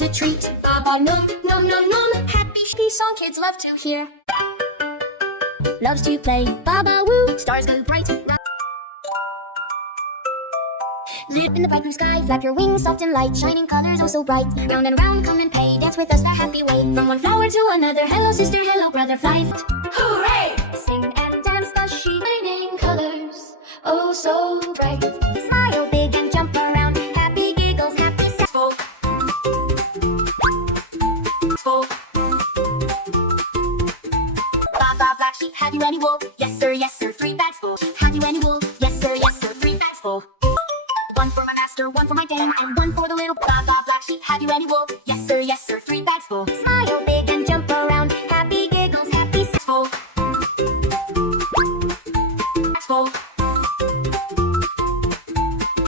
to treat. Baba nom nom nom nom. Happy song kids love to hear. Loves to play Baba woo. Stars go bright. Live in the bright blue sky, flap your wings soft and light, shining colors oh so bright. Round and round, come and play, dance with us the happy way. From one flower to another, hello sister, hello brother, fly. Hooray! Sing and dance the shining colors, oh so bright. Smile big and jump around, happy giggles, happy successful. Baba black sheep, have you any wool? Yes sir, 3 bags full. Have you any wool? Yes sir, 3 bags full. One for my master, one for my dame, and one for the little Baba black sheep. Have you any wool? Yes sir, 3 bags full. Smile.